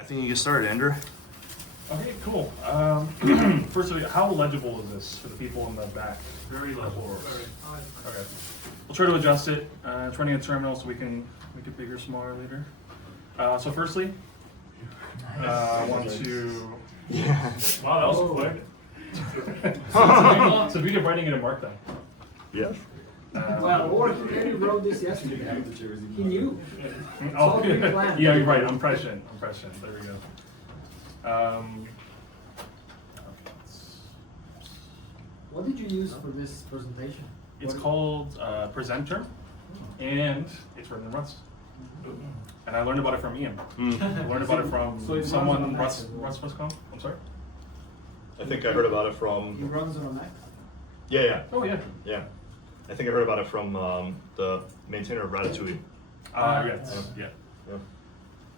I think you get started, Andrew. Okay, cool. First of all, how legible is this for the people in the back? Very legible. Okay. We'll try to adjust it. It's running a terminal, so we can make it bigger, smaller later. So firstly, I want to. Yeah. Wow, that was quick. So we did writing it in Markdown. Yes. Well, or he maybe wrote this yesterday. He knew. Oh, planned. yeah, you're right. I'm prescient. There we go. Okay, What did you use for this presentation? it's called Presenter, and it's written in Rust. And I learned about it from Ian. I learned about it from So it someone runs on Rust Mac. Rust.com. I'm sorry. I think I heard about it He from. runs on a Mac. Yeah. Oh yeah. Yeah. I think I heard about it from the maintainer of Ratatouille. Yes. Yeah.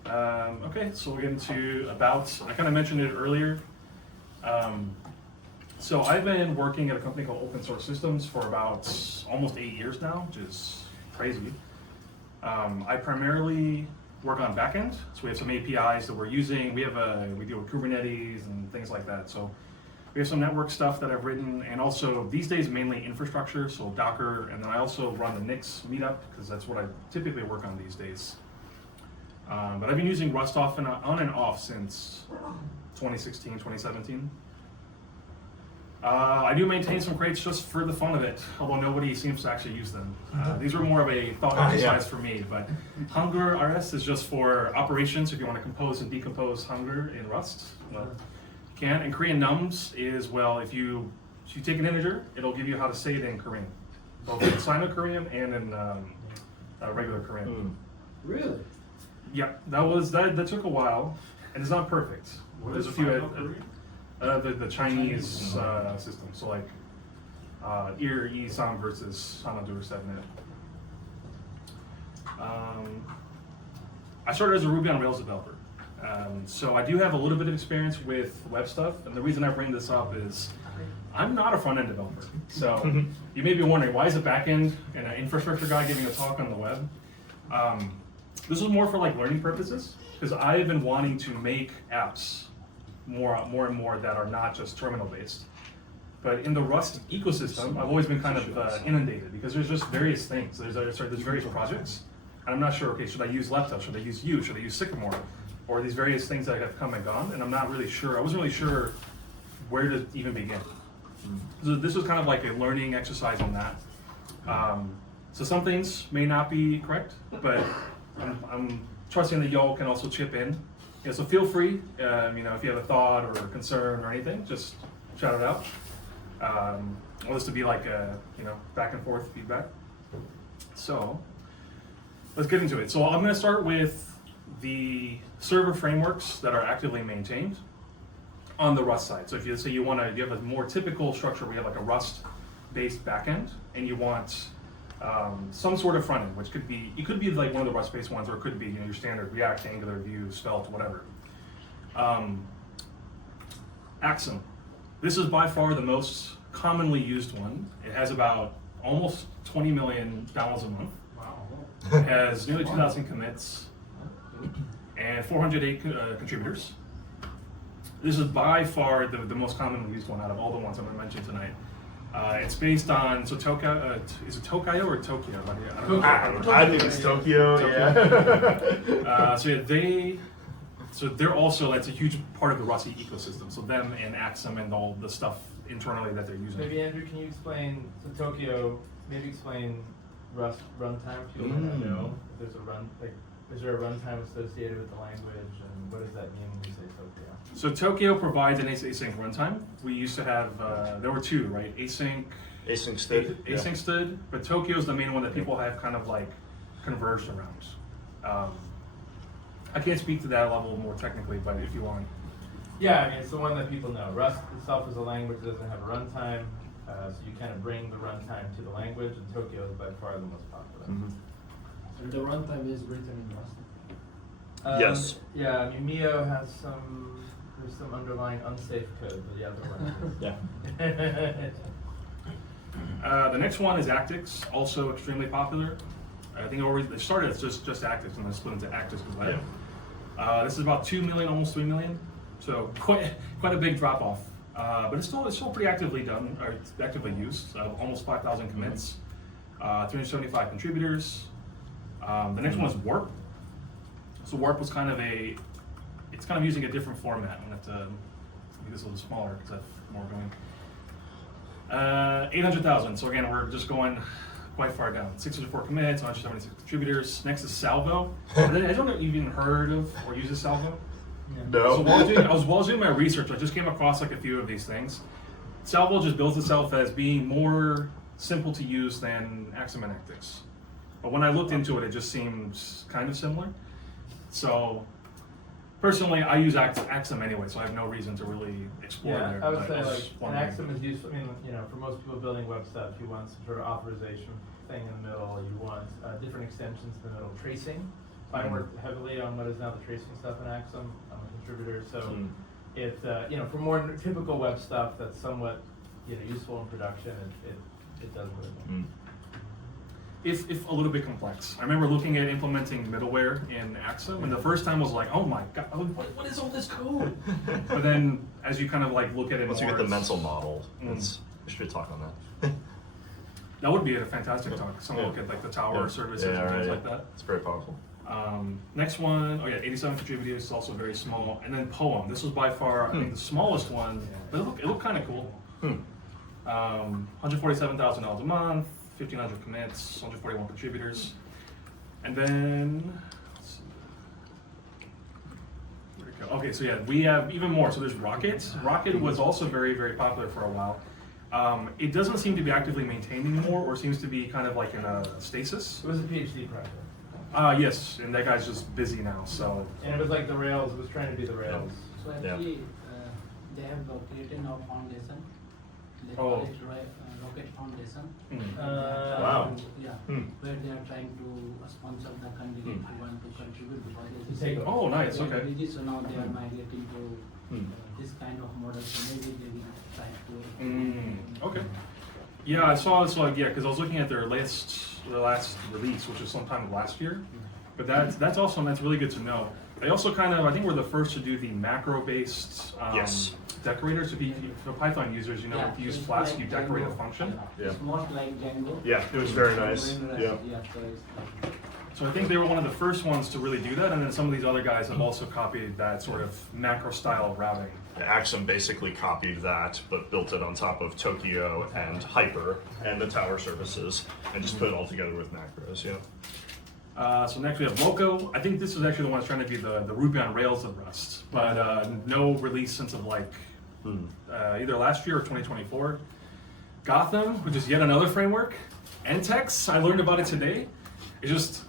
Yeah. Okay, so we'll get into about. I kind of mentioned it earlier. So I've been working at a company called Open Source Systems for about almost 8 years now, which is crazy. I primarily work on backend, so we have some APIs that we're using. We deal with Kubernetes and things like that. So we have some network stuff that I've written, and also these days mainly infrastructure, so Docker, and then I also run the Nix meetup because that's what I typically work on these days. But I've been using Rust on and off since 2016, 2017. I do maintain some crates just for the fun of it, although nobody seems to actually use them. These are more of a thought exercise for me, but Hunger RS is just for operations. If you want to compose and decompose Hunger in Rust, well, you can. And Korean nums is, well, if you take an integer, it'll give you how to say it in Korean, both in Sino-Korean and in regular Korean. Really? Yeah, that took a while, and it's not perfect. There's a few the Chinese system, so like Ir Sam versus Hanadur Setnet. I started as a Ruby on Rails developer, so I do have a little bit of experience with web stuff, and the reason I bring this up is I'm not a front-end developer. So you may be wondering, why is a back-end and an infrastructure guy giving a talk on the web? This is more for like learning purposes, because I've been wanting to make apps more and more that are not just terminal based. But in the Rust ecosystem, I've always been kind of inundated because there's just various things. There's various projects, and I'm not sure. Okay, should I use Lepta? Should I use U? Should I use Sycamore? Or these various things that have come and gone, and I'm not really sure. I wasn't really sure where to even begin. So this was kind of like a learning exercise on that. So some things may not be correct, but I'm trusting that y'all can also chip in. Yeah, so feel free, if you have a thought or a concern or anything, just shout it out. I want this to be like a, back and forth feedback. So let's get into it. So I'm going to start with the server frameworks that are actively maintained on the Rust side. So if you say you have a more typical structure where you have like a Rust-based backend, and you want some sort of front end, which could be like one of the Rust-based ones, or it could be your standard React, Angular, Vue, Svelte, whatever. Axum. This is by far the most commonly used one. It has about almost 20 million downloads a month. Wow. It has nearly 2,000 commits and 408 contributors. This is by far the most commonly used one out of all the ones I'm going to mention tonight. It's based on, is it Tokayo or Tokyo? I think it's Tokyo. Yeah. So they're also, that's a huge part of the Rust ecosystem. So them and Axum and all the stuff internally that they're using. Maybe Andrew, can you explain, so Tokyo, maybe explain Rust runtime if you might not know. If there's a is there a runtime associated with the language, and what does that mean when you say Tokyo? So Tokyo provides an async runtime. We used to have, there were two, right? Async stood, but Tokyo is the main one that people have kind of like converged around. I can't speak to that level more technically, but if you want. Yeah, I mean, it's the one that people know. Rust itself is a language that doesn't have a runtime, so you kind of bring the runtime to the language, and Tokyo is by far the most popular. And the runtime is written in Rust. Yes. Yeah, I mean, Mio has there's some underlying unsafe code, but yeah, the one. Yeah. The next one is Actix, also extremely popular. I think it started as just Actix and then split into Actix as well. This is about 2 million, almost 3 million. So quite a big drop off. But it's still pretty actively done, or actively used. Almost 5,000 commits, 375 contributors. The next one is Warp. So Warp was it's kind of using a different format. I'm gonna have to make this a little smaller because I have more going. 800,000. So again, we're just going quite far down. 604 commits, 176 contributors. Next is Salvo. I don't even heard of or uses Salvo. No. So while doing my research, I just came across like a few of these things. Salvo just builds itself as being more simple to use than Axum and Actix. But when I looked into it, it just seems kind of similar. So personally, I use Axum anyway, so I have no reason to really explore Yeah, there. I would but say was like an wondering. Axum is useful. I mean, you know, for most people building web stuff, you want some sort of authorization thing in the middle. You want different extensions in the middle. Tracing. I work heavily on what is now the tracing stuff in Axum. I'm a contributor, so it you know, for more typical web stuff that's somewhat useful in production, it does really well. If a little bit complex. I remember looking at implementing middleware in Axum, and the first time I was like, oh my god, what is all this code? But then as you kind of like look at it Once you more, get the it's- mental model, we should talk on that. that would be a fantastic talk. Someone look at like the tower services and things like that. It's very powerful. Next one, 87 contributors, it's also very small. And then Poem, this was by far, I think, the smallest one, but it looked kind of cool. $147,000 a month, 1,500 commits, 141 contributors. And then, let's see. Where'd it go? Okay, so yeah, we have even more. So there's Rocket. Rocket was also very, very popular for a while. It doesn't seem to be actively maintained anymore, or seems to be kind of like in a stasis. It was a PhD project. Yes, and that guy's just busy now, so. And it was like the Rails. It was trying to be the Rails. So actually, they have created now foundation. They Oh. call it Rocket Foundation. Wow. Yeah, where they are trying to sponsor the candidate who want to contribute because they Take over. Oh, nice, they are okay. busy, so now they are migrating to this kind of model. So maybe they will try to. Okay. Yeah, I saw this like because I was looking at their last release, which was sometime last year. But that's awesome. That's really good to know. They also I think we're the first to do the macro-based Yes. decorator. So for Python users, if you use it's Flask, like you decorate a Django. function. Yeah. It's more like Django. Yeah, it was very nice. Very Yeah. so it's So I think they were one of the first ones to really do that, and then some of these other guys have also copied that sort of macro style of routing. Axum basically copied that, but built it on top of Tokyo and Hyper and the tower services, and just put it all together with macros. Yeah. So next we have Loco. I think this is actually the one that's trying to be the Ruby on Rails of Rust, but no release since of like either last year or 2024. Gotham, which is yet another framework. Ntex, I learned about it today. It's just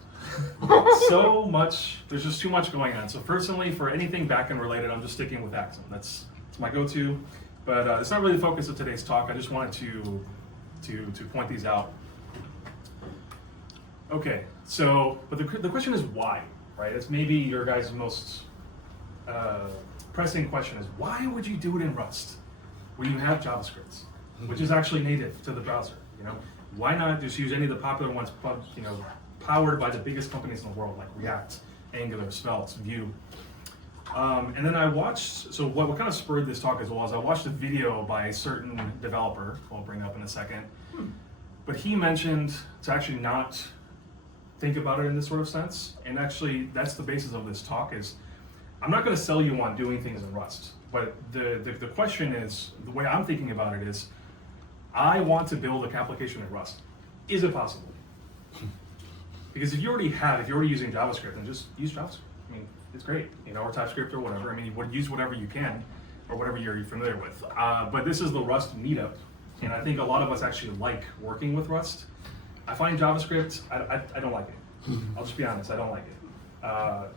so much. There's just too much going on. So personally, for anything backend related, I'm just sticking with Axum. That's my go-to. But it's not really the focus of today's talk. I just wanted to point these out. Okay, so but the question is why, right? It's maybe your guys' most pressing question is why would you do it in Rust when you have JavaScript, which is actually native to the browser? Why not just use any of the popular ones, powered by the biggest companies in the world like React, Angular, Svelte, Vue. And then I watched, so what kind of spurred this talk as well is I watched a video by a certain developer, who I'll bring up in a second, but he mentioned to actually not think about it in this sort of sense, and actually that's the basis of this talk is, I'm not going to sell you on doing things in Rust, but the question is, the way I'm thinking about it is, I want to build an application in Rust. Is it possible? Because if you're already using JavaScript, then just use JavaScript. I mean, it's great, or TypeScript or whatever. I mean, you would use whatever you can, or whatever you're familiar with. But this is the Rust Meetup, and I think a lot of us actually like working with Rust. I find JavaScript, I don't like it. I'll just be honest, I don't like it.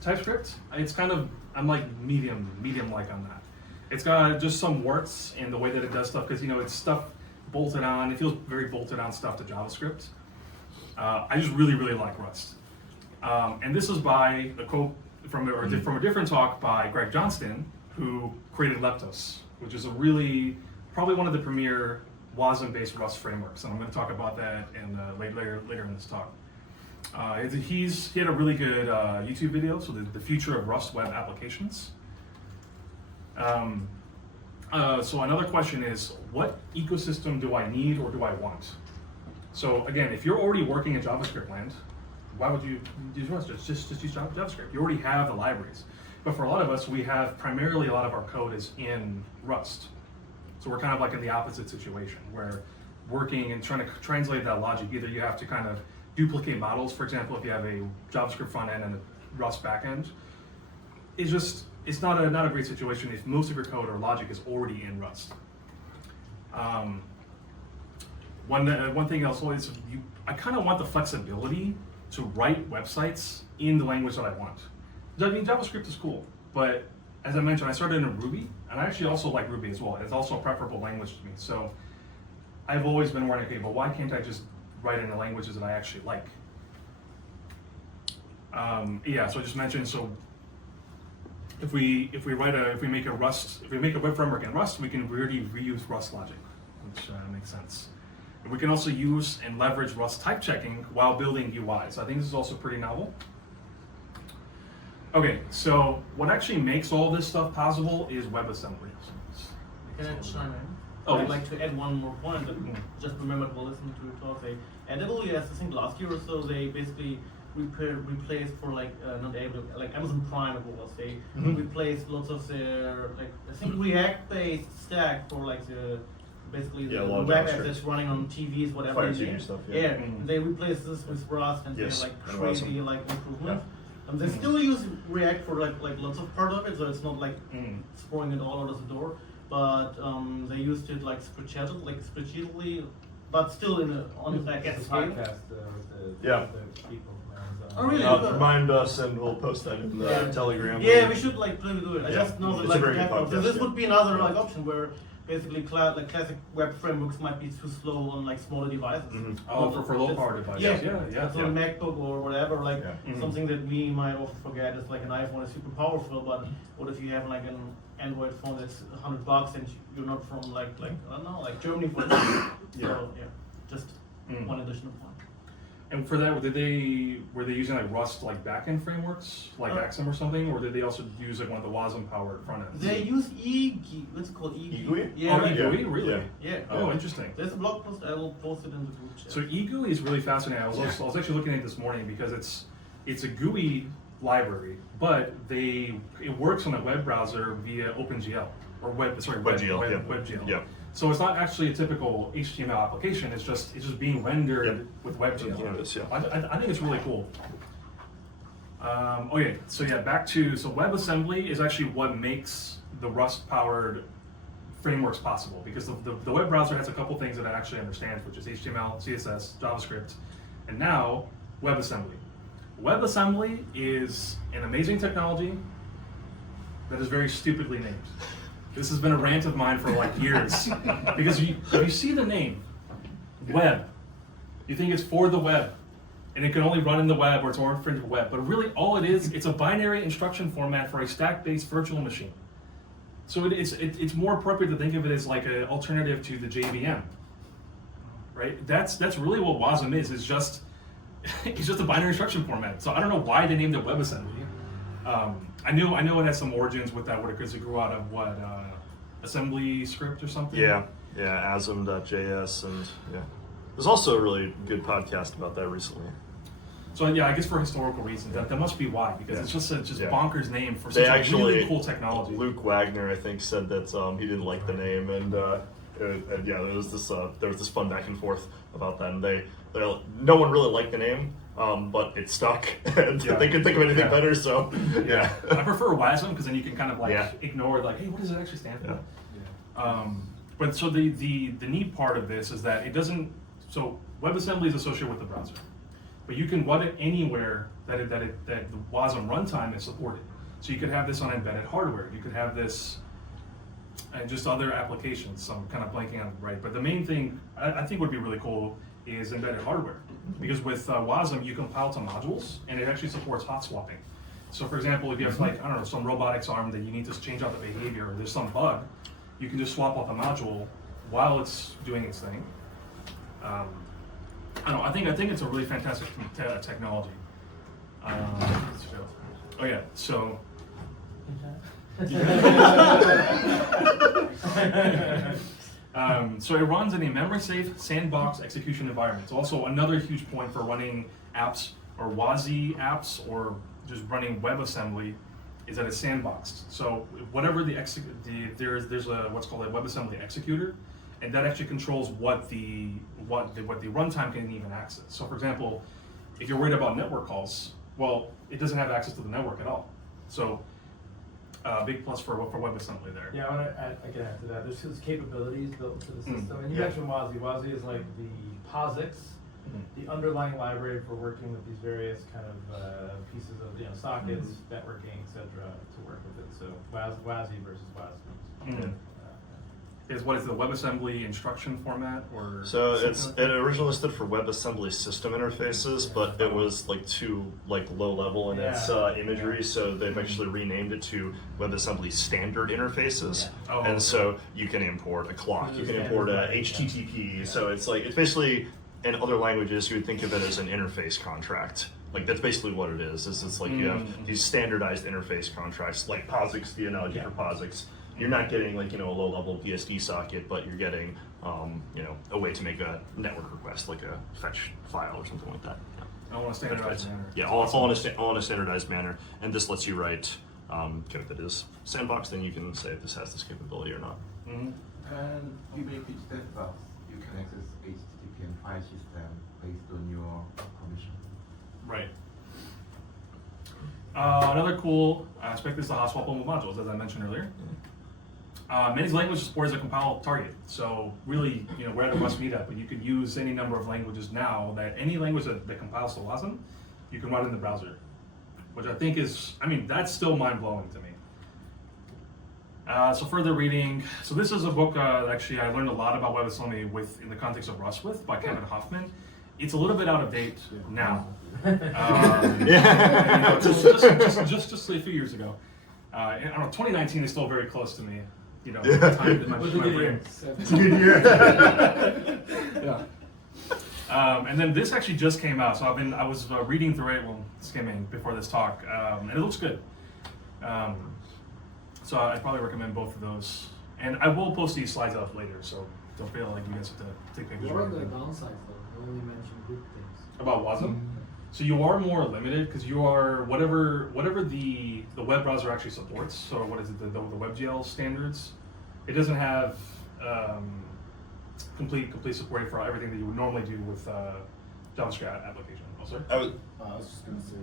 TypeScript, it's kind of, I'm like medium-like on that. It's got just some warts in the way that it does stuff, because it's stuff bolted on, it feels very bolted on stuff to JavaScript. I just really like Rust. And this is by a quote from a different talk by Greg Johnston, who created Leptos, which is probably one of the premier WASM-based Rust frameworks. And I'm going to talk about that later in this talk. He had a really good YouTube video, so the future of Rust web applications. So another question is, what ecosystem do I need or do I want? So again, if you're already working in JavaScript land, why would you use Rust? Just use JavaScript. You already have the libraries. But for a lot of us, we have primarily a lot of our code is in Rust. So we're kind of like in the opposite situation where working and trying to translate that logic, either you have to kind of duplicate models, for example, if you have a JavaScript front end and a Rust backend, it's not a great situation if most of your code or logic is already in Rust. One thing else is I kind of want the flexibility to write websites in the language that I want. I mean, JavaScript is cool, but as I mentioned, I started in Ruby, and I actually also like Ruby as well. It's also a preferable language to me. So I've always been wondering, okay, but why can't I just write in the languages that I actually like? Yeah, so I just mentioned, so if we make a web framework in Rust, we can really reuse Rust logic, which makes sense. And we can also use and leverage Rust type checking while building UI. So I think this is also pretty novel. Okay, so what actually makes all this stuff possible is WebAssembly. Can I chime in? Oh, I'd yes. like to add one more point. That just remembered while listening to your talk. At AWS, I think last year or so, they basically replaced for like Amazon Prime, it was they replaced lots of their I think React-based stack for like the basically the lot of web JavaScript. apps that's running on TVs, whatever. Fire they TV need. stuff, Yeah, yeah. they replaced this with Rust and Yes, they're like and crazy awesome. like improvement. They still use React for like lots of part of it, so it's not like throwing it all out of the door. But they used it like strategically, but still on the It's a scale. podcast with the, Yeah. the people from Amazon. Oh, really? Remind us, and we'll post that in the Telegram. Yeah, we should like really do it. I Yeah. just know that It's a like very we good have, so podcast, this yeah. would be another like option where basically classic web frameworks might be too slow on like smaller devices. Oh, for low power devices. Yeah, yeah. So a MacBook or whatever, like Yeah. something that we might often forget is like an iPhone is super powerful, but what if you have like an Android phone that's $100 and you're not from like I don't know, like Germany for instance. So yeah, just one additional point. And for that, were they using like Rust like backend frameworks like Axum or something, or did they also use like one of the Wasm powered front ends? They use what's it called? eGUI? Yeah, Oh, right. eGUI, Yeah. really? Yeah. Oh, interesting. There's a blog post. I will post it in the group chat. So eGUI is really fascinating. I was actually looking at it this morning because it's a GUI library, but it works on a web browser via OpenGL or WebGL. Yeah. So it's not actually a typical HTML application. It's just being rendered Yep. with WebGL. Yeah, it is, yeah. I think it's really cool. Okay, so yeah, WebAssembly is actually what makes the Rust-powered frameworks possible, because the web browser has a couple things that it actually understands, which is HTML, CSS, JavaScript, and now WebAssembly. WebAssembly is an amazing technology that is very stupidly named. This has been a rant of mine for like years, because if you see the name, web, you think it's for the web, and it can only run in the web or it's more for the web, but really all it is, it's a binary instruction format for a stack-based virtual machine. So it's more appropriate to think of it as like an alternative to the JVM, right? That's really what Wasm is. It's just a binary instruction format. So I don't know why they named it WebAssembly. I know it has some origins with that, because it grew out of what assembly script or something. Yeah, asm.js, and yeah. There's also a really good podcast about that recently. So yeah, I guess for historical reasons, that must be why, because it's just Yeah. bonkers name for They such a actually, really cool technology. Luke Wagner, I think, said that he didn't like the name, and yeah, there was this fun back and forth about that, and no one really liked the name, but it stuck, and Yeah. they couldn't think of anything Yeah. better, so yeah. I prefer Wasm because then you can kind of like Yeah. ignore like, hey, what does it actually stand for? Yeah. But so the neat part of this is that it doesn't. So WebAssembly is associated with the browser, but you can run it anywhere that the Wasm runtime is supported. So you could have this on embedded hardware. You could have this and just other applications. So I'm kind of blanking on right, but the main thing I think would be really cool is embedded hardware, because with Wasm you compile to modules and it actually supports hot swapping. So for example, if you have like, I don't know, some robotics arm that you need to change out the behavior, or there's some bug, you can just swap out the module while it's doing its thing. I don't know. I think it's a really fantastic technology. Oh yeah. So. So it runs in a memory-safe sandbox execution environment. It's also another huge point for running apps or WASI apps or just running WebAssembly is that it's sandboxed. So whatever there's a what's called a WebAssembly executor, and that actually controls what the runtime can even access. So for example, if you're worried about network calls, well, it doesn't have access to the network at all. So big plus for WebAssembly there. Yeah, I can add to that. There's these capabilities built into the system. And you Yeah. mentioned WASI. WASI is like the POSIX, the underlying library for working with these various kind of pieces of sockets, networking, etc. to work with it. So WASI versus WASI. What is the WebAssembly instruction format or? So something it originally stood for WebAssembly System Interfaces, but it was too low level in its imagery, so they've actually renamed it to WebAssembly Standard Interfaces. Yeah. Oh, and okay. so you can import a clock, you can import a HTTP. So it's basically in other languages you would think of it as an interface contract. That's basically what it is. It's you have these standardized interface contracts, like POSIX, the analogy for POSIX. You're not getting a low-level BSD socket, but you're getting a way to make a network request, like a fetch file or something like that. I want to standardize manner. Yeah, all in a standardized manner, and this lets you write code that is sandboxed, and you can say if this has this capability or not. Mm-hmm. And you make each sandbox, you can access HTTP and file system based on your permission. Right. Another cool aspect is the hot swappable modules, as I mentioned earlier. Many languages support as a compile target. So really, we're at a Rust Meetup, and you can use any number of languages now. That any language that compiles to WASM, you can run in the browser, which I think that's still mind blowing to me. So further reading. So this is a book actually I learned a lot about WebAssembly in the context of Rust with by Kevin Hoffman. It's a little bit out of date now. Just a few years ago. I don't know. 2019 is still very close to me. Time in my brain. It's a good year. Yeah. And then this actually just came out, so I was reading through it, skimming before this talk, and it looks good. So I'd probably recommend both of those, and I will post these slides up later, so don't feel like you guys have to take pictures. What are or the anything. downsides though? You only mentioned good things. About WASM? So you are more limited because you are whatever the web browser actually supports. So what is it, the WebGL standards? It doesn't have complete support for everything that you would normally do with JavaScript application. Oh, sorry? I was just going to say,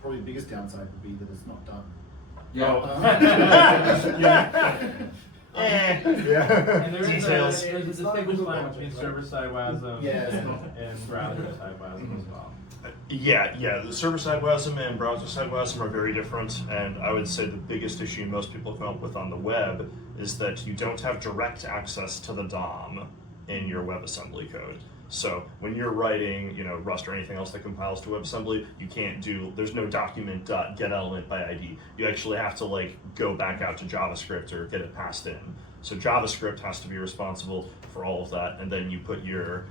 probably the biggest downside would be that it's not done. And there is Details. a distinguished line between server-side WASM Yes. and browser-side WASM as well. Yeah, the server-side WASM and browser-side WASM are very different, and I would say the biggest issue most people come up with on the web is that you don't have direct access to the DOM in your WebAssembly code. So when you're writing, Rust or anything else that compiles to WebAssembly, you can't there's no document.getElement by ID. You actually have to go back out to JavaScript or get it passed in. So JavaScript has to be responsible for all of that, and then you put your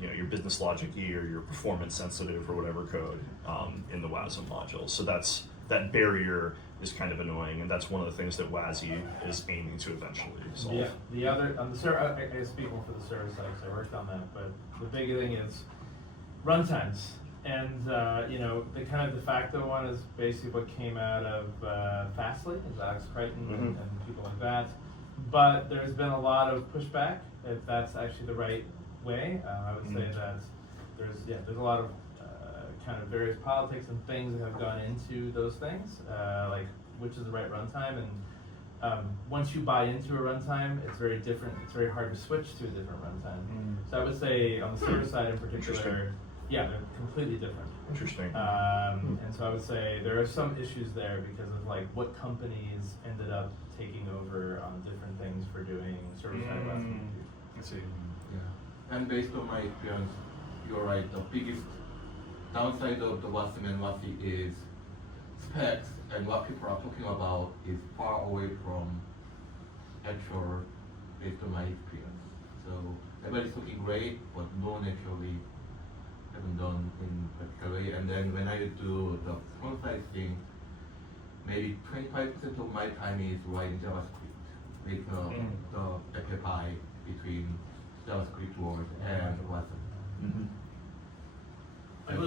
your business logic-y or your performance sensitive or whatever code in the WASM module. So that barrier is kind of annoying, and that's one of the things that WASI is aiming to eventually solve. Yeah, the other on the server, I speak more for the server side because I worked on that. But the big thing is runtimes, and the kind of de facto one is basically what came out of Fastly, is Alex Crichton and people like that. But there's been a lot of pushback if that's actually the right way. I would say that there's a lot of kind of various politics and things that have gone into those things, like which is the right runtime. And once you buy into a runtime, it's very different. It's very hard to switch to a different runtime. So I would say on the server side in particular, they're completely different. Interesting. And so I would say there are some issues there because of what companies ended up taking over on different things for doing server-side WASM. I see. Yeah. And based on my experience, you're right. The biggest downside of the WASM and WASI is specs, and what people are talking about is far away from actual, based on my experience. So everybody's talking great, but no one actually haven't done in practical way. And then when I do the small size thing, maybe 25% of my time is writing JavaScript, with the API between JavaScript word and WASM. Mm-hmm. I got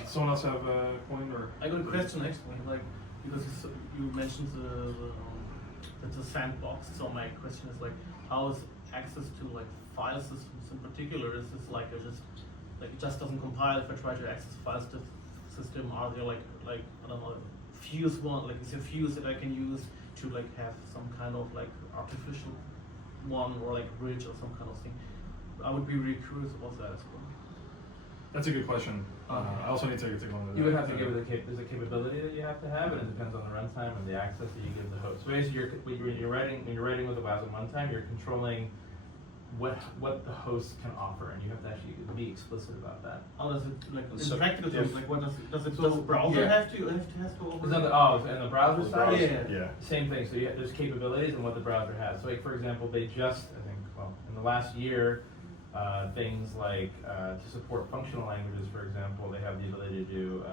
Does someone else have a point or? I got a question actually, like because you mentioned it's a sandbox. So my question is like, how is access to like file systems in particular? Is this like it just doesn't compile if I try to access file system? Are there like I don't know, fuse one, like is a fuse that I can use to like have some kind of like artificial one or like bridge or some kind of thing? I would be really curious about that as well. That's a good question. I also need to take one of You would have to give it there's a capability that you have to have, and it depends on the runtime and the access that you give the host. So basically, when you're writing with a WASM runtime, you're controlling what the host can offer, and you have to actually be explicit about that. How does it like in So practical terms? if- Like what does the So, browser yeah. have to offer? Is that and the browser side? Yeah. Same thing. So there's capabilities and what the browser has. So like for example, they just in the last year. Things like to support functional languages, for example, they have the ability to do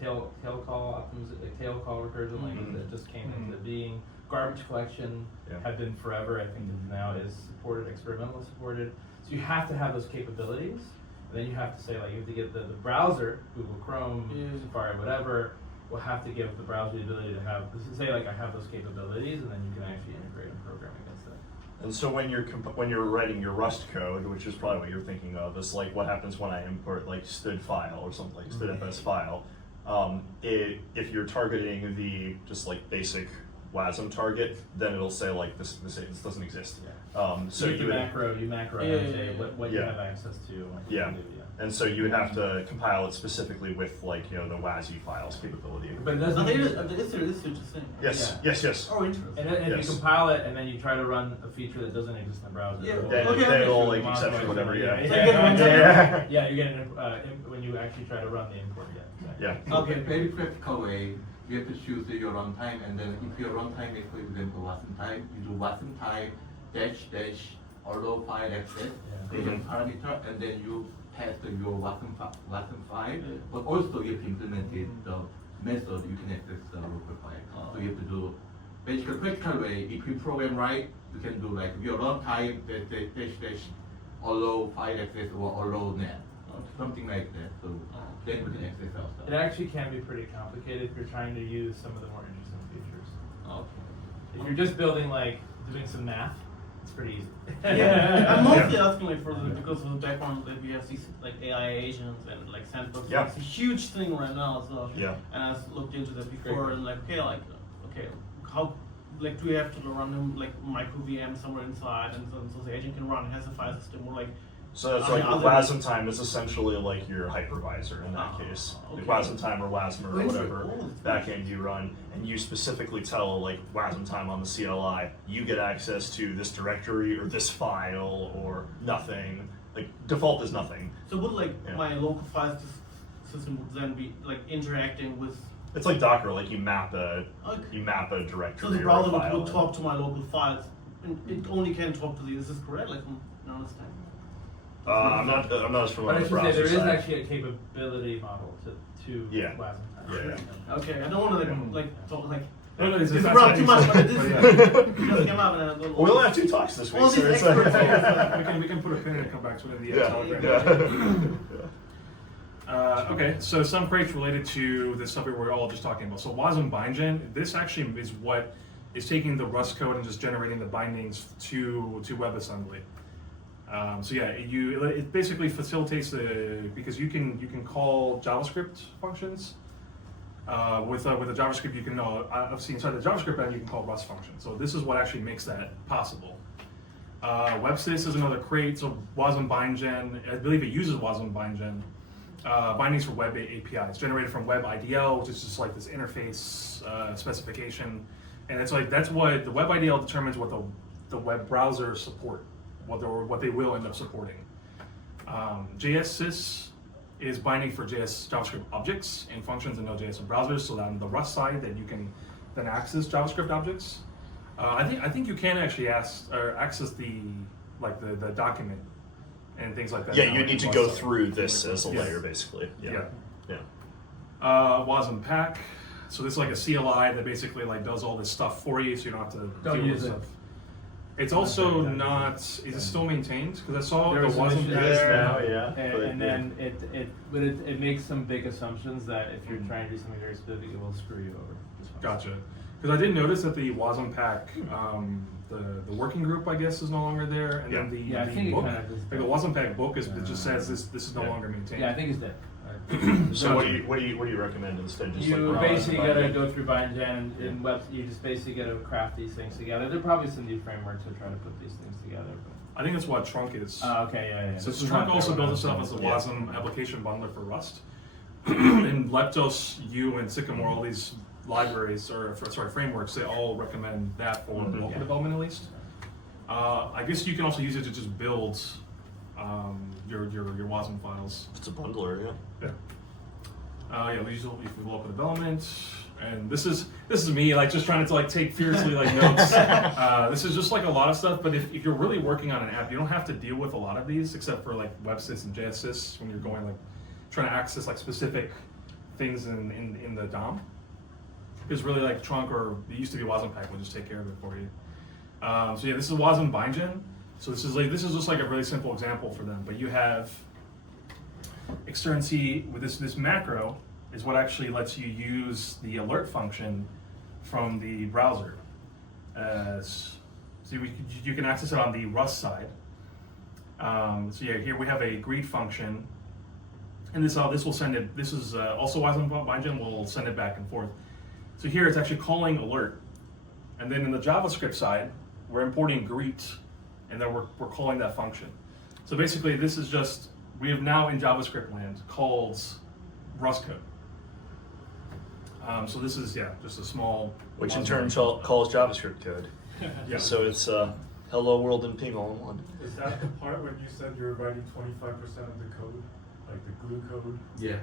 tail call recursion language that just came into being. Garbage collection had been forever. I think it now is supported, experimentally supported. So you have to have those capabilities, and then you have to say like you have to get the browser, Google Chrome, Safari, whatever, will have to give the browser the ability to have say like I have those capabilities, and then you can actually integrate and program against that. And so when you're writing your Rust code, which is probably what you're thinking of, is like what happens when I import like std file or something like stdfs file. If you're targeting the just like basic WASM target, then it'll say like this doesn't exist. So you macro and say what you Yeah. have access to. And what you Yeah. can do, And so you would have to compile it specifically with like the WASI files capability. But it There doesn't. is such a thing. Yes, Yeah. yes. Oh, interesting. And then if Yes. you compile it and then you try to run a feature that doesn't exist in the browser, Yeah. it'll- Then Okay, it'll okay. like exception whatever. Yeah. So you get runtime? Yeah. Yeah, you're getting when you actually try to run the import. Yeah. Okay, very practical way. You have to choose your runtime, and then if your runtime is, for example, WASM type, you do WASM type -- allow file access, agent parameter, and then you pass your WASM file. But also you have to implement the method you can access the local file. So you have to do basically practical way. If you program right, you can do like your runtime -- allow file access or allow net, something like that. So then we can access our stuff. It actually can be pretty complicated if you're trying to use some of the more interesting features. If you're just building like doing some math, it's pretty easy. Yeah, I'm mostly asking like because of the background that we have these like AI agents and like sandbox. Yeah. It's a huge thing right now. So Yeah. and I looked into that before and like okay, how like do we have to run them like micro VM somewhere inside and so the agent can run it has a file system or like. So it's like WASM time is essentially like your hypervisor in that case. Like WASM time or WASM or whatever backend you run, and you specifically tell like WASM time on the CLI, you get access to this directory or this file or nothing. Like default is nothing. So would like my local file system would then be like interacting with. It's like Docker, like you map a So directory the or a browser file. would talk to my local files, and it only can talk to the. Is this correct? Like, no, understand. I'm not as But familiar I with should say browser there is side. actually a capability model to Yeah. WASM. Yeah. Okay, I don't want to like talk like. No, it's It's a around too much, but it fascinating is. Just came out and a little. Well, we only have 2 talks this week, All so these it's experts we can put a pin and come back to it in the yeah, Telegram. yeah. Okay, so some crates related to the stuff we were all just talking about. So WASM bindgen, this actually is what is taking the Rust code and just generating the bindings to WebAssembly. So yeah, it basically facilitates because you can call JavaScript functions. With a JavaScript, you can obviously inside the JavaScript end you can call Rust functions. So this is what actually makes that possible. WebSys is another crate. So WASM bindgen, I believe it uses WASM bindgen. Bindings for web API. It's generated from Web IDL, which is just like this interface specification, and it's like that's what the Web IDL determines what the web browser support, what they will end up supporting. JSSys is binding for JavaScript objects and functions in Node.js and browsers, so that on the Rust side that you can then access JavaScript objects. I think you can actually access the document and things like that. Yeah, now you in need to Rust go stuff. through this as a Yes. layer, basically. Yeah. Yeah. Yeah. Wasm Pack. So this is like a CLI that basically like does all this stuff for you, so you don't have to Don't deal use with it. stuff. It's also not. Is it still maintained? Because I saw There the was some Wasm issues Pack. Yes, there, now, yeah, and, but, and then it makes some big assumptions that if you're trying to do something very specific, it will screw you over. Gotcha. Because I did notice that the Wasm Pack, the working group, I guess, is no longer there, and then the, Yeah, I the think it book, kind of is like the dead. Wasm Pack book is it just says this is no Yeah. longer maintained. Yeah, I think it's dead. So what do you recommend instead? Just You like basically raw gotta binding? go through BindGen and web. You just basically gotta craft these things together. There are probably some new frameworks that try to put these things together. I think that's what Trunk is. Okay, yeah. So This is Trunk not also there when built I itself was as a doing it. Wasm application bundler for Rust. And Leptos, U, and Sycamore, all these libraries or frameworks, they all recommend that for local development at least. I guess you can also use it to just build your Wasm files. It's a bundler, yeah. Yeah. Yeah, we use it for local development, and this is me like just trying to like take fiercely like notes. This is just like a lot of stuff, but if you're really working on an app, you don't have to deal with a lot of these except for like WebSys and JSys when you're going like trying to access like specific things in the DOM. Because really like Trunk or it used to be Wasm Pack will just take care of it for you. So yeah, this is Wasm BindGen. So this is just like a really simple example for them, but you have externcy with this macro is what actually lets you use the alert function from the browser. So you can access it on the Rust side. So yeah, here we have a greet function, and this will send it. This is also Wasm BindGen will send it back and forth. So here it's actually calling alert, and then in the JavaScript side, we're importing greet, and then we're calling that function. So basically, this is just we have now in JavaScript land called Rust code. So this is just a small. Which in Wasm turn BindGen. calls JavaScript code. Yeah. So it's hello world and ping all in one. Is that the part when you said you're writing 25% of the code, like the glue code? Yeah.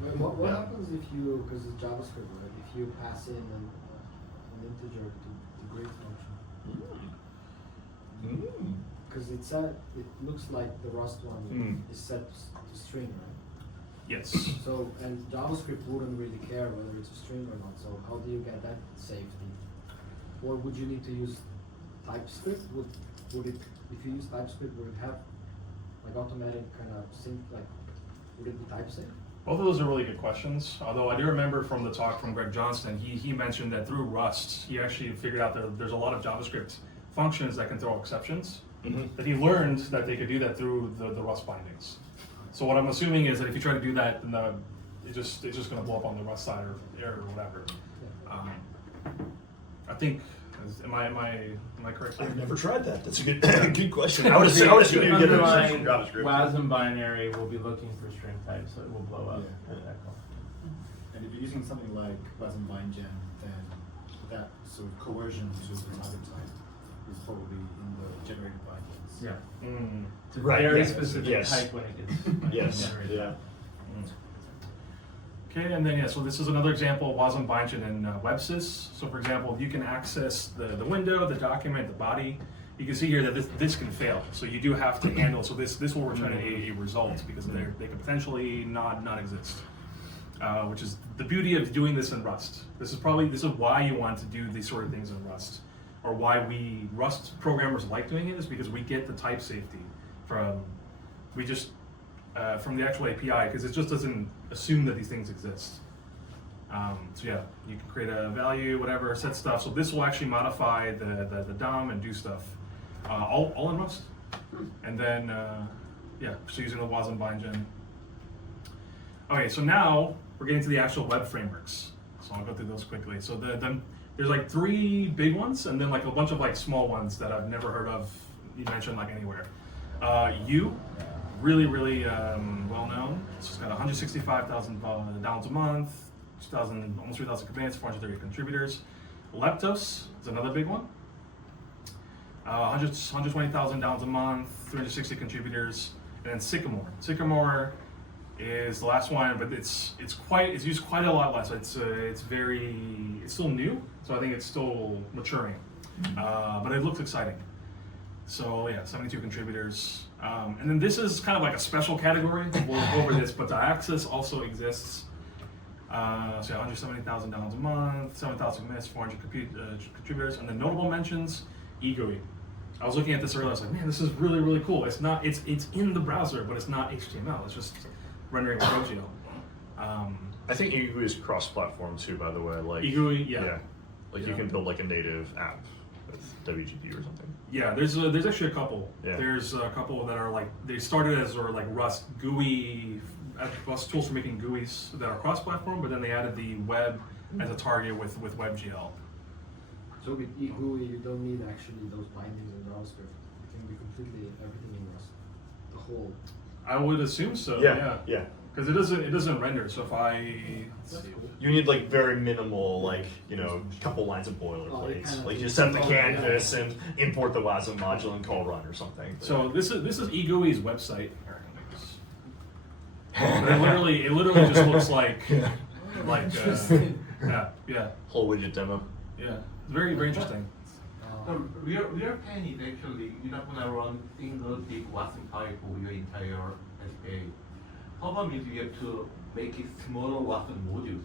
What happens if you, because it's JavaScript, right? If you pass in an integer to the greet function? Because it looks like the Rust one is set to string, right? Yes. So, and JavaScript wouldn't really care whether it's a string or not, so how do you get that safety? Or would you need to use TypeScript? Would it, if you use TypeScript, would it have like automatic kind of sync, like, would it be type safe? Both of those are really good questions. Although I do remember from the talk from Greg Johnston, he mentioned that through Rust, he actually figured out that there's a lot of JavaScript functions that can throw exceptions. That he learned that they could do that through the Rust bindings. So what I'm assuming is that if you try to do that, then it's just going to blow up on the Rust side or error or whatever. I think. Am I correct? I've never tried that. That's a good good question. I would assume you The get an exception underlying from JavaScript. Wasm binary will be looking for string types, so it will blow up. Yeah. And if you're using something like Wasm BindGen, then that sort of coercion to another type is probably in the generated bindings. Yeah. It's a Right, very yeah. specific Yes. type when it gets Yes. generated. Yeah. Okay, and then so this is another example of Wasm BindGen in WebSys. So for example, you can access the window, the document, the body. You can see here that this can fail. So you do have to handle. So this will return a result because they could potentially not exist. Which is the beauty of doing this in Rust. This is why you want to do these sort of things in Rust, or why we Rust programmers like doing it is because we get the type safety from the actual API because it just doesn't assume that these things exist. So yeah, you can create a value, whatever, set stuff. So this will actually modify the DOM and do stuff all in Rust. And then so using the Wasm BindGen. Okay, so now we're getting to the actual web frameworks. So I'll go through those quickly. So there's like 3 big ones and then like a bunch of like small ones that I've never heard of. You mentioned like anywhere. U. Really well known. It's got 165,000 downloads a month, almost 3,000 commits, 430 contributors. Leptos is another big one. 120,000 downloads a month, 360 contributors, and then Sycamore. Sycamore is the last one, but it's used quite a lot less. It's still new, so I think it's still maturing, but it looks exciting. So yeah, 72 contributors. And then this is kind of like a special category. We'll go over this, but the access also exists. So 170,000 downloads a month, 7,000 minutes, 400 contributors, and the notable mentions, eGUI. I was looking at this earlier. I was like, man, this is really, really cool. It's not. It's in the browser, but it's not HTML. It's just rendering with WebGL. I think eGUI is cross-platform too, by the way. Like eGUI, yeah. Like you can build like a native app with WGD or something. Yeah, there's actually a couple. Yeah. There's a couple that are like they started as like Rust GUI, Rust tools for making GUIs that are cross-platform, but then they added the web as a target with WebGL. So with eGUI, you don't need actually those bindings in JavaScript. It can be completely everything in Rust. The whole. I would assume so. Yeah. Because it doesn't render. So if I You need like very minimal, like couple lines of boilerplates. kind of Like you thing. set the Oh, yeah. canvas and import the WASM module and call run or something. So this is eGUI's website. But it literally just looks like yeah. Whole widget demo. Yeah. It's very, very interesting. So real pain is actually you're not gonna run single big WASM file for your entire SPA. Problem is you have to make it smaller WASM modules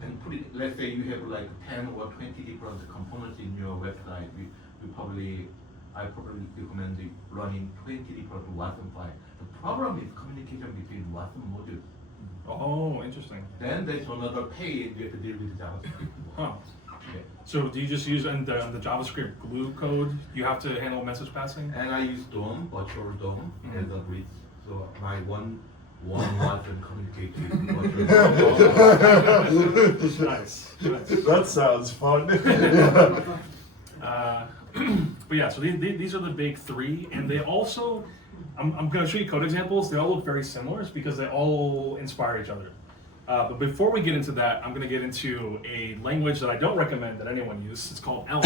and put it. Let's say you have like 10 or 20 different components in your website. I probably recommend running 20 different WASM files. The problem is communication between WASM modules. Oh, interesting. Then there's another page you have to deal with JavaScript. Huh. Okay. So do you just use on the JavaScript glue code? You have to handle message passing? And I use DOM, virtual DOM, Mhm. as a bridge. So my one wasn't communicating with virtual DOM. Nice. That sounds fun. But yeah, so these are the big three, and they also, I'm going to show you code examples. They all look very similar because they all inspire each other. But before we get into that, I'm going to get into a language that I don't recommend that anyone use. It's called Elm.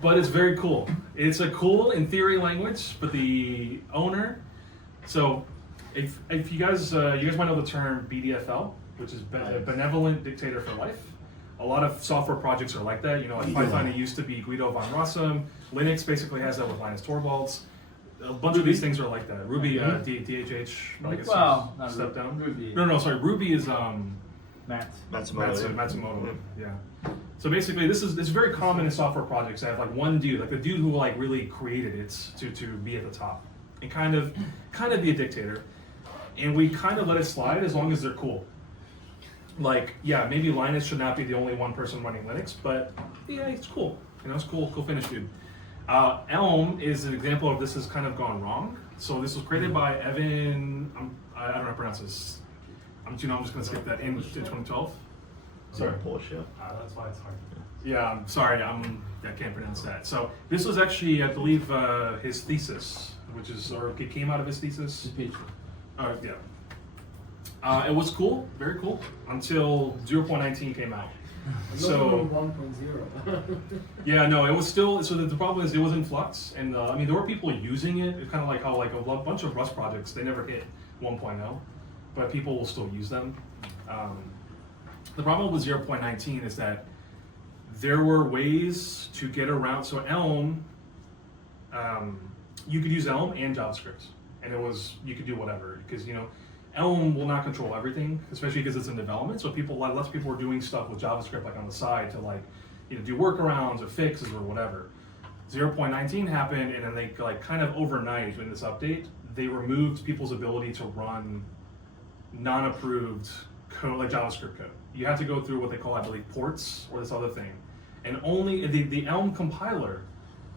But it's very cool. It's a cool, in theory, language, but the owner, so if you guys might know the term BDFL, which is Benevolent Dictator for Life. A lot of software projects are like that. Like Python, it used to be Guido von Rossum. Linux basically has that with Linus Torvalds. A bunch of these things are like that. Ruby, DHH, I guess Well, not step down. Ruby. No, sorry. Ruby is Matsumoto. Matsumoto. Yeah. So basically, this is very common in software projects. They have like one dude, like the dude who like really created it to be at the top, and kind of be a dictator. And we kind of let it slide as long as they're cool. Like, yeah, maybe Linus should not be the only one person running Linux, but yeah, it's cool. It's cool finish, dude. Elm is an example of this has kind of gone wrong. So this was created by Evan, I don't know how to pronounce this. I'm just gonna skip that in 2012. Sorry, bullshit. That's why it's hard. Yeah, I'm sorry, I can't pronounce that. So this was actually, I believe, his thesis, it came out of his thesis. Yeah. It was cool, very cool, until 0.19 came out. So 1.0. yeah, no, it was still. So the problem is it was in flux, and there were people using it. It's kind of like how like a bunch of Rust projects they never hit 1.0, but people will still use them. The problem with 0.19 is that there were ways to get around. So Elm, you could use Elm and JavaScript, and you could do whatever because Elm will not control everything, especially because it's in development. So less people were doing stuff with JavaScript like on the side to do workarounds or fixes or whatever. 0.19 happened, and then they kind of overnight in this update, they removed people's ability to run non-approved code like JavaScript code. You have to go through what they call, I believe, ports or this other thing, and only the Elm compiler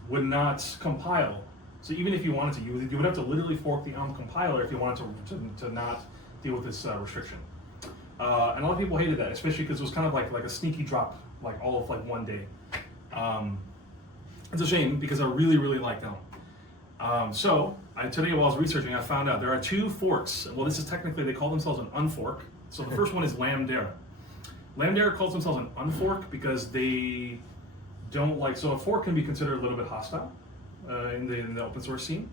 would not compile. So even if you wanted to, you would have to literally fork the Elm compiler if you wanted to not deal with this restriction. And a lot of people hated that, especially because it was kind of like a sneaky drop, like all of one day. It's a shame because I really, really liked Elm. Today while I was researching, I found out there are two forks. Well, this is technically, they call themselves an unfork. So the first one is Lambda. Lambda calls themselves an unfork because they don't so a fork can be considered a little bit hostile. In the open source scene,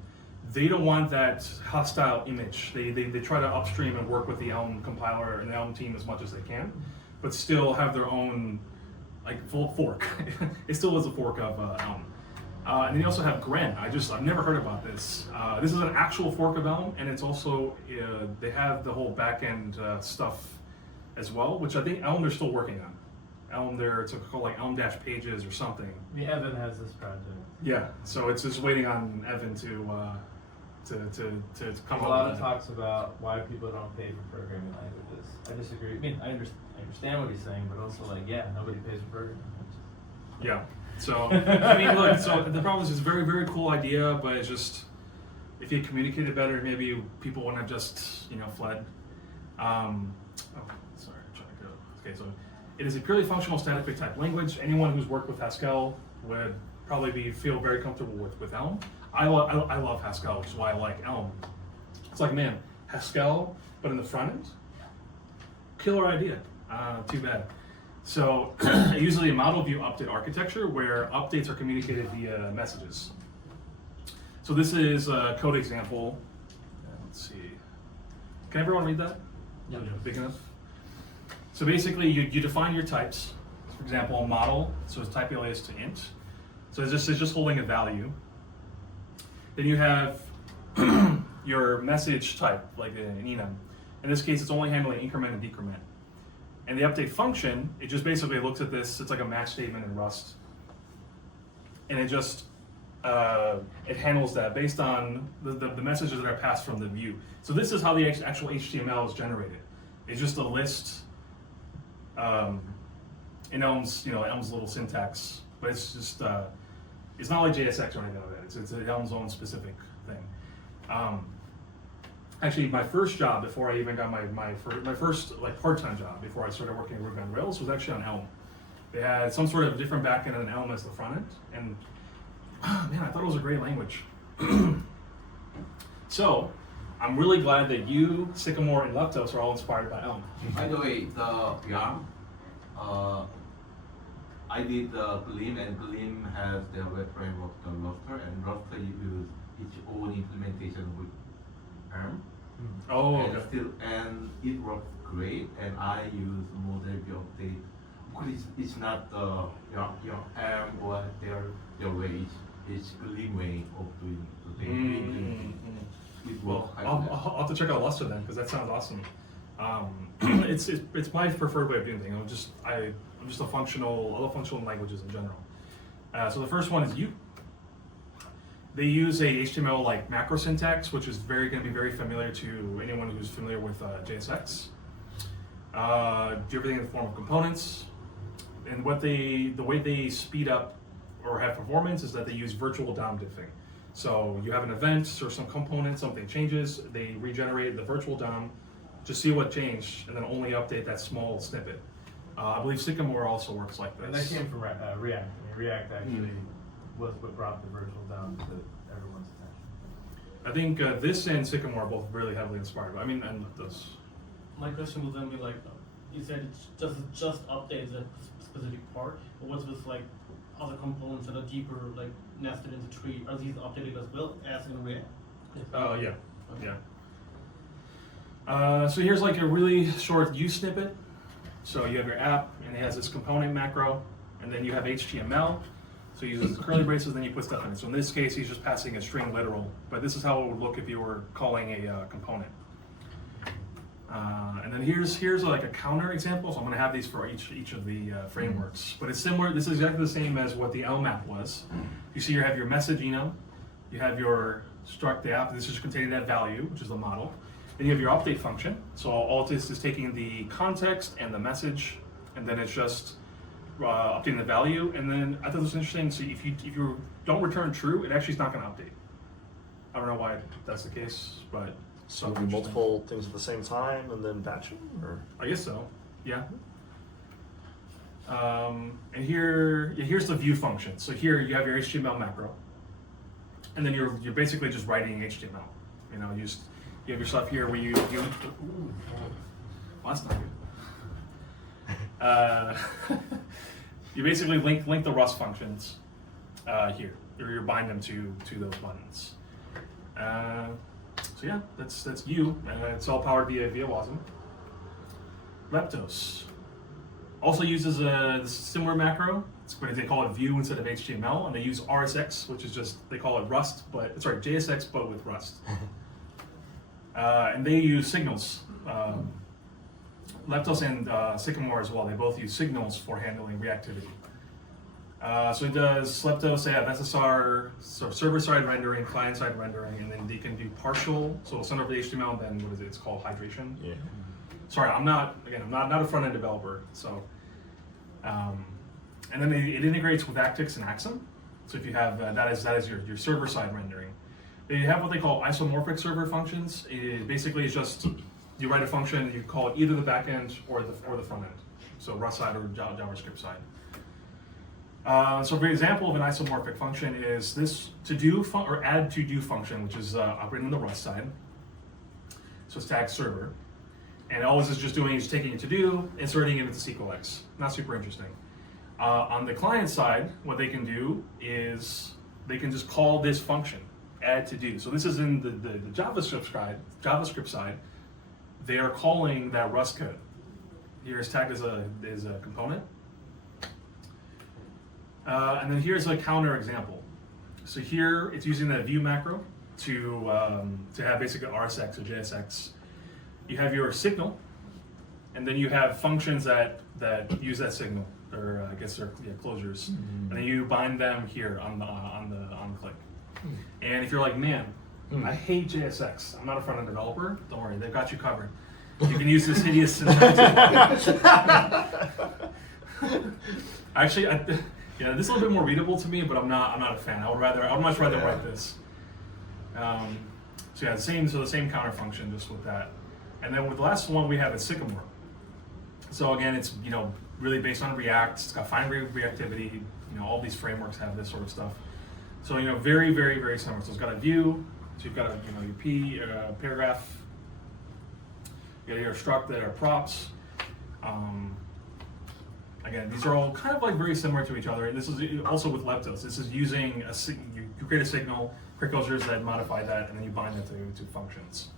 they don't want that hostile image. They try to upstream and work with the Elm compiler and the Elm team as much as they can, but still have their own full fork. It still is a fork of Elm. And then you also have Gren. I've never heard about this. This is an actual fork of Elm, and it's also, they have the whole back-end stuff as well, which I think Elm they're still working on. Elm it's called like Elm-Pages or something. I mean, Evan has this project. Yeah, so it's just waiting on Evan to come There's up a lot with of it. talks about why people don't pay for programming languages. I disagree. I mean, I understand what he's saying, but also like, yeah, nobody pays for programming languages. Yeah. So I mean, look. So the problem is, it's a very, very cool idea, but it's just if you communicated better, maybe people wouldn't have just fled. Oh, sorry, I'm trying to go. Okay, so it is a purely functional statically typed language. Anyone who's worked with Haskell would probably feel very comfortable with Elm. I love Haskell, which is why I like Elm. It's like, man, Haskell, but in the front end, killer idea. Too bad. So usually a model view update architecture where updates are communicated via messages. So this is a code example. Let's see. Can everyone read that? Yeah. Big enough? So basically you define your types. For example, a model, so it's type alias to int. So it's just holding a value. Then you have your message type, like an enum. In this case, it's only handling increment and decrement. And the update function, it just basically looks at this, it's like a match statement in Rust. And it just, it handles that based on the messages that are passed from the view. So this is how the actual HTML is generated. It's just a list in Elm's, Elm's little syntax, but it's just, it's not like JSX or anything like that. It's Elm's own specific thing. Actually, my first job before I even got my first like part-time job before I started working at Ruby on Rails was actually on Elm. They had some sort of different backend and Elm as the front end, and man, I thought it was a great language. So, I'm really glad that you, Sycamore, and Leptos are all inspired by Elm. By the way, the Yarn, I did the Gleam, and Gleam has their web framework, the Luster, and Luster uses its own implementation with Elm. Oh, and okay. And it works great, and I use model view update because it's not the your Elm or their way. It's Gleam way of doing the thing. It Well, works. I'll have to check out Luster then, because that sounds awesome. It's my preferred way of doing things. I'm just a functional. I love functional languages in general. So the first one is U. They use a HTML like macro syntax, which is going to be very familiar to anyone who's familiar with JSX. Do everything in the form of components, and the way they speed up or have performance is that they use virtual DOM diffing. So you have an event or some component, something changes, they regenerate the virtual DOM to see what changed, and then only update that small snippet. I believe Sycamore also works like this. And that came from React. I mean, React actually was what brought the virtual down to everyone's attention. I think this and Sycamore are both really heavily inspired. I mean, and those. My question would then be like, you said it just updates a specific part, but what's with like other components that are deeper, like nested into tree? Are these updated as well as in React? Yeah, yeah. So here's like a really short use snippet. So you have your app, and it has this component macro, and then you have HTML. So he uses curly braces, and then you put stuff in it. So in this case, he's just passing a string literal, but this is how it would look if you were calling a component. And then here's like a counter example. So I'm going to have these for each of the frameworks, but it's similar. This is exactly the same as what the Elm app was. You see, you have your message enum, you have your struct the app. This is containing that value, which is the model. Then you have your update function. So all this is taking the context and the message, and then it's just updating the value. And then I thought this was interesting. So if you don't return true, it actually is not going to update. I don't know why that's the case, but So do multiple things at the same time and then batch them, or? I guess so. Yeah. And here's the view function. So here you have your HTML macro, and then you're basically just writing HTML. You have your stuff here where you well, that's not good. You basically link the Rust functions here, or you bind them to those buttons. So yeah, that's you, and it's all powered via WASM. Leptos. Also uses a similar macro, but they call it Vue instead of HTML, and they use RSX, which is just, they call it Rust, but sorry, JSX, but with Rust. And they use signals. Leptos and Sycamore as well, they both use signals for handling reactivity. So it does Leptos, they have SSR, so server-side rendering, client-side rendering, and then they can do partial, so it'll send over the HTML, and then what is it, it's called hydration. Yeah. Sorry, I'm not a front-end developer, so. And then it integrates with Actix and Axum. So if you have, that is your server-side rendering. They have what they call isomorphic server functions. It basically is just, you write a function, you call it either the backend or the front end. So Rust side or JavaScript side. So for example of an isomorphic function is this to-do or add to-do function, which is operating on the Rust side. So it's tagged server. And all this is just doing is taking a to-do, inserting it into SQLX. Not super interesting. On the client side, what they can do is they can just call this function, add to-do. So this is in the JavaScript side. They are calling that Rust code. Here is tagged as a component. And then here's a counter example. So here it's using that Vue macro to have basically RSX or JSX. You have your signal, and then you have functions that use that signal, or I guess they're closures, and then you bind them here on click. And if you're like, man, I hate JSX, I'm not a front-end developer, don't worry, they've got you covered. You can use this hideous syntax. Actually, this is a little bit more readable to me, but I'm not a fan. I would much rather write this. So yeah, the same counter function, just with that. And then with the last one we have is Sycamore. So again, it's really based on React. It's got fine reactivity. All these frameworks have this sort of stuff. So very, very, very similar. So it's got a view. So you've got your paragraph. You got your struct that are props. Again, these are all kind of very similar to each other. And this is also with Leptos. This is using you create a signal, precursors that modify that, and then you bind that to functions.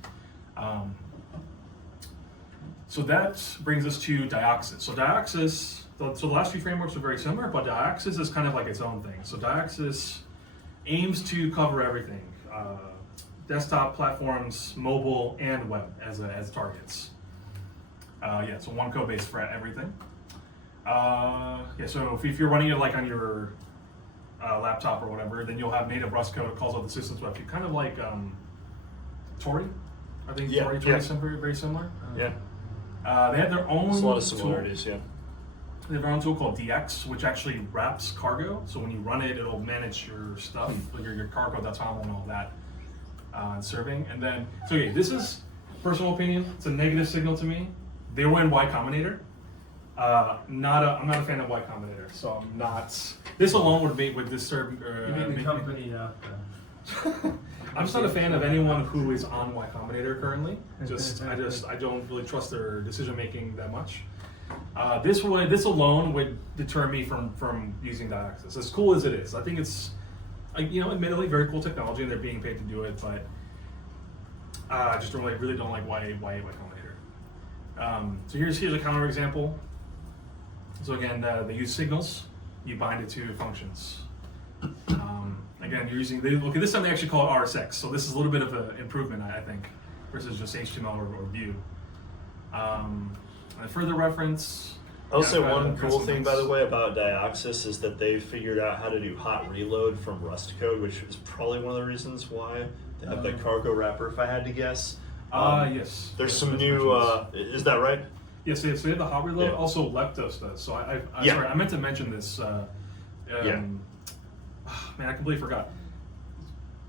So that brings us to Dioxys. So Dioxys, so the last few frameworks are very similar, but Dioxys is kind of like its own thing. So Dioxys aims to cover everything. Desktop platforms, mobile, and web as targets. So one code base for everything. So if you're running it on your laptop or whatever, then you'll have native Rust code that calls out the system's web view, kind of like Tori. I think Tori is very similar. Yeah. They have their own. There's a lot of similarities, tool. They have their own tool called DX, which actually wraps cargo. So when you run it, it'll manage your stuff, your cargo, that's how and all that, serving. And then, this is personal opinion. It's a negative signal to me. They were in Y Combinator. I'm not a fan of Y Combinator, so I'm not. This alone would disturb. You need the company up. I'm just not a fan of anyone who is on Y Combinator currently. I don't really trust their decision making that much. This alone would deter me from using Dioxys. As cool as it is, I think it's admittedly very cool technology, and they're being paid to do it, but I just really don't like Y Combinator. So here's a counter example. So again, they use signals. You bind it to functions. Again, you're using, this time they actually call it RSX, so this is a little bit of an improvement, I think, versus just HTML or Vue. A further reference. I'll say one cool thing, by the way, about Dioxys is that they figured out how to do hot reload from Rust code, which is probably one of the reasons why they have the cargo wrapper, if I had to guess. Yes. There's some new, is that right? Yes, so they have the hot reload, Yeah. also Leptos does. So sorry, I meant to mention this. Man, I completely forgot.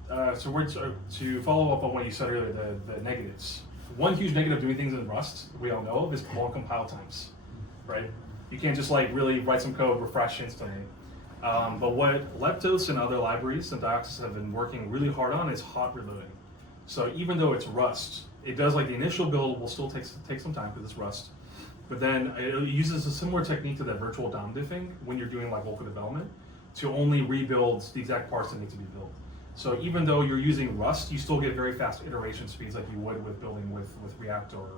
To follow up on what you said earlier, the negatives. One huge negative of doing things in Rust, we all know, is long compile times, right? You can't just really write some code, refresh instantly. But what Leptos and other libraries and Dioxys have been working really hard on is hot reloading. So even though it's Rust, it does the initial build will still take some time because it's Rust. But then it uses a similar technique to that virtual DOM diffing when you're doing local development to only rebuild the exact parts that need to be built. So even though you're using Rust, you still get very fast iteration speeds like you would with building with React or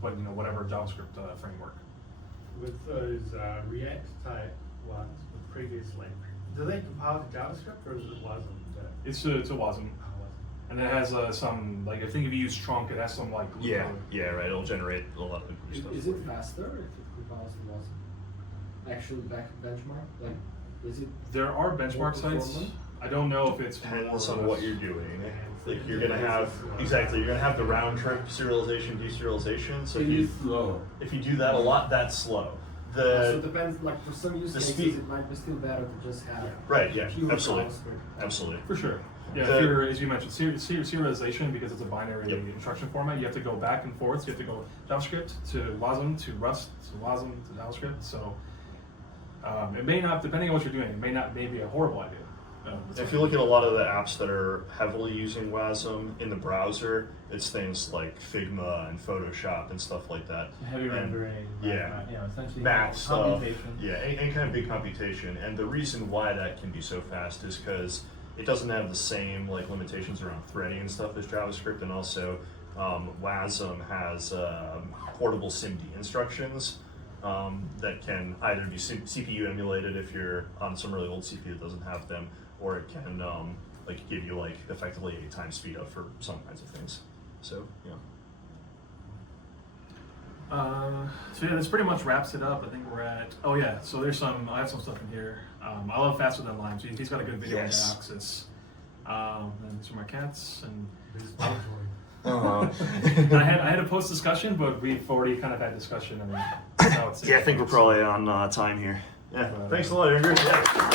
whatever JavaScript framework. with those React type ones with previously, do they compile to JavaScript or is it WASM? It's a WASM. And it has some, like, I think if you use trunk, it has some, like, glue Yeah, code. yeah, right. It'll generate a lot of the stuff. Is it faster if it compiles to WASM? Actual benchmark? Like, is it? There are benchmark more sites. performant? I don't know if it's Depends more or on what less. you're doing. Like you're gonna have you're gonna have the round trip serialization, deserialization. So It is slow. if you do that a lot, that's slow. So it The depends, like for some use the cases, speed- it might be still better to just have right, yeah, pure absolutely, JavaScript. absolutely. For sure. Yeah, The- if you're, as you mentioned, serialization, because it's a binary Yep. instruction format, you have to go back and forth. You have to go JavaScript to WASM to Rust to WASM to JavaScript. So it may not, depending on what you're doing, it may be a horrible idea. If you look at a lot of the apps that are heavily using WASM in the browser, it's things like Figma and Photoshop and stuff like that. Heavy And- rendering, yeah. Essentially Math stuff, computation. yeah, any kind of big computation. And the reason why that can be so fast is because it doesn't have the same like limitations around threading and stuff as JavaScript, and also WASM has portable SIMD instructions that can either be CPU emulated if you're on some really old CPU that doesn't have them, or it can like give you like effectively a time speed up for some kinds of things. So yeah. So yeah, this pretty much wraps it up. I think we're at, oh yeah, so there's I have some stuff in here. I love Faster Than Lime, so he's got a good video Yes. on Axis. And these are my cats, and Uh-huh. I had a post discussion, but we've already kind of had discussion, and now it's Yeah, I think we're probably on time here. Yeah, thanks a lot, Andrew. Yeah.